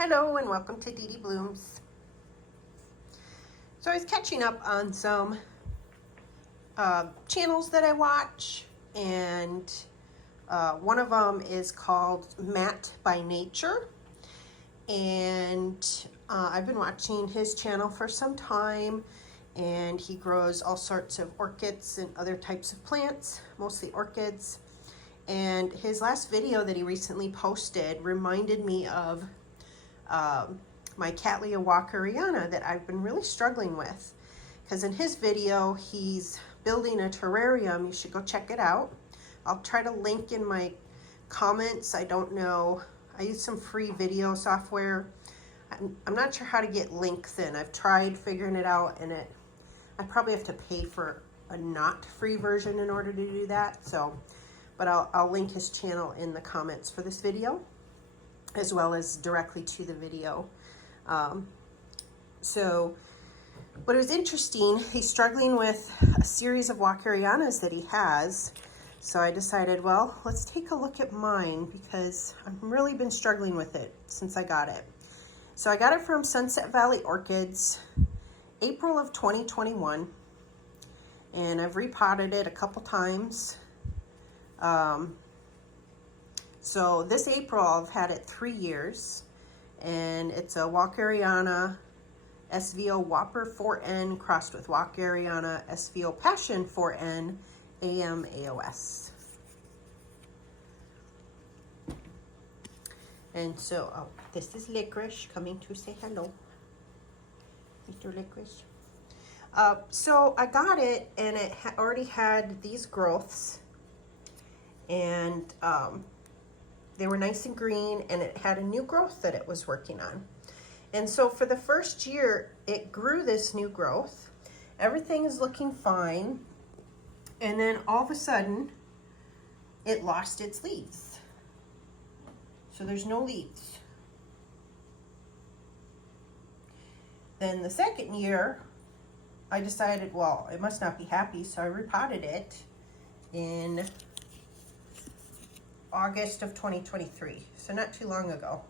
Hello and welcome to Dee Dee Blooms. So I was catching up on some channels that I watch, and one of them is called MattbyNature, and I've been watching his channel for some time, and he grows all sorts of orchids and other types of plants, mostly orchids. And his last video that he recently posted reminded me of my Cattleya walkeriana that I've been really struggling with, because in his video he's building a terrarium. You should go check it out. I'll try to link in my comments. I don't know, I use some free video software. I'm not sure how to get links in. I've tried figuring it out, and I probably have to pay for a not free version in order to do that. So, but I'll link his channel in the comments for this video, as well as directly to the video. But it was interesting. He's struggling with a series of walkerianas that he has. So I decided, well, let's take a look at mine, because I've really been struggling with it since I got it. So I got it from Sunset Valley Orchids, April of 2021. And I've repotted it a couple times. So this April, I've had it 3 years, and it's a walkeriana SVO Whopper 4N crossed with walkeriana SVO Passion 4N AM AOS. And so, oh, this is Licorice coming to say hello. Mr. Licorice. So I got it, and it already had these growths, and they were nice and green, and it had a new growth that it was working on. And so for the first year, it grew this new growth. Everything is looking fine. And then all of a sudden, it lost its leaves. So there's no leaves. Then the second year, I decided, well, it must not be happy, so I repotted it in August of 2023, so not too long ago.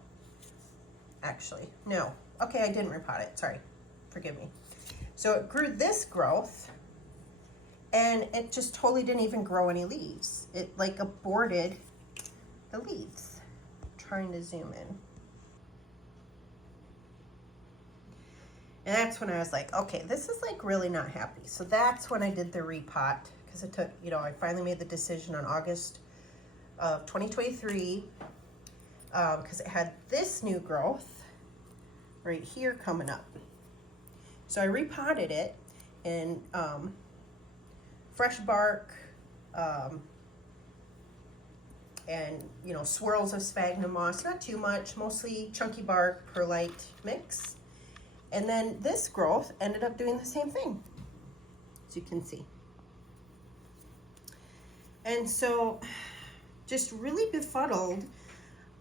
Actually, no. Okay, I didn't repot it, sorry. Forgive me. So it grew this growth, and it just totally didn't even grow any leaves. It like aborted the leaves. I'm trying to zoom in. And that's when I was like, okay, this is like really not happy. So that's when I did the repot, because it took, I finally made the decision on August of 2023, because it had this new growth right here coming up. So I repotted it in fresh bark and swirls of sphagnum moss, not too much, mostly chunky bark perlite mix. And then this growth ended up doing the same thing, as you can see. And so just really befuddled.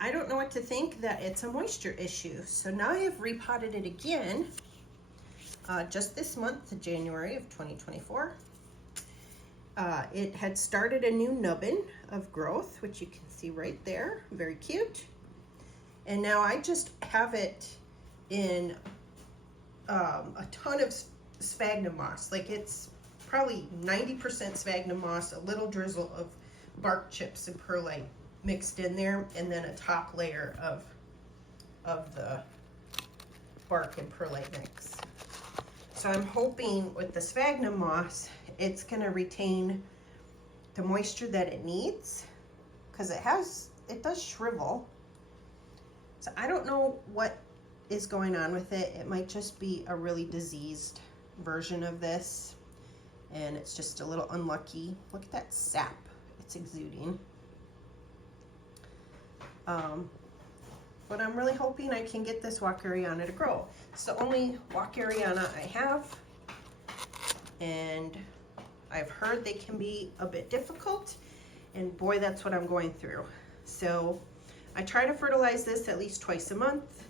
I don't know what to think, that it's a moisture issue. So now I have repotted it again, just this month, January of 2024. It had started a new nubbin of growth, which you can see right there, very cute. And now I just have it in a ton of sphagnum moss. Like, it's probably 90% sphagnum moss, a little drizzle of bark chips and perlite mixed in there, and then a top layer of the bark and perlite mix. So I'm hoping with the sphagnum moss, it's gonna retain the moisture that it needs, because it does shrivel. So I don't know what is going on with it. It might just be a really diseased version of this, and it's just a little unlucky. Look at that sap it's exuding. But I'm really hoping I can get this walkeriana to grow. It's the only walkeriana I have, and I've heard they can be a bit difficult, and boy, that's what I'm going through. So I try to fertilize this at least twice a month.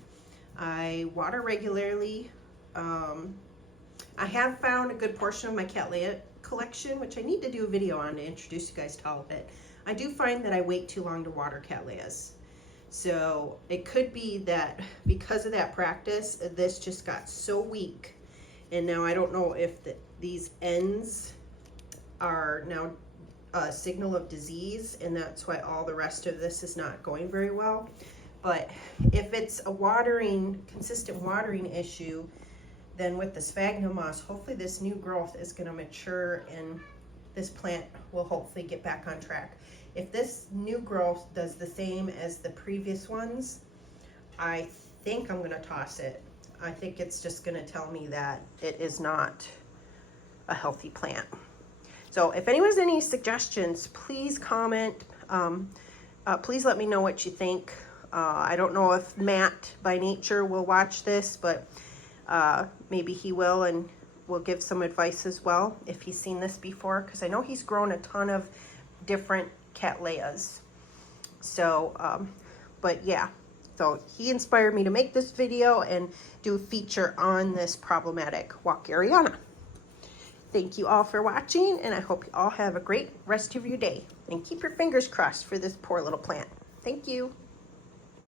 I water regularly. I have found a good portion of my Cattleya collection, which I need to do a video on to introduce you guys to all of it. I do find that I wait too long to water Cattleyas. So it could be that because of that practice, this just got so weak. And now I don't know if these ends are now a signal of disease, and that's why all the rest of this is not going very well. But if it's a consistent watering issue, then with the sphagnum moss, hopefully this new growth is going to mature and this plant will hopefully get back on track. If this new growth does the same as the previous ones, I think I'm going to toss it. I think it's just going to tell me that it is not a healthy plant. So if anyone has any suggestions, please comment. Please let me know what you think. I don't know if MattbyNature will watch this, but maybe he will, and will give some advice as well if he's seen this before, because I know he's grown a ton of different Cattleyas. So, but yeah, so he inspired me to make this video and do a feature on this problematic walkeriana. Thank you all for watching, and I hope you all have a great rest of your day. And keep your fingers crossed for this poor little plant. Thank you.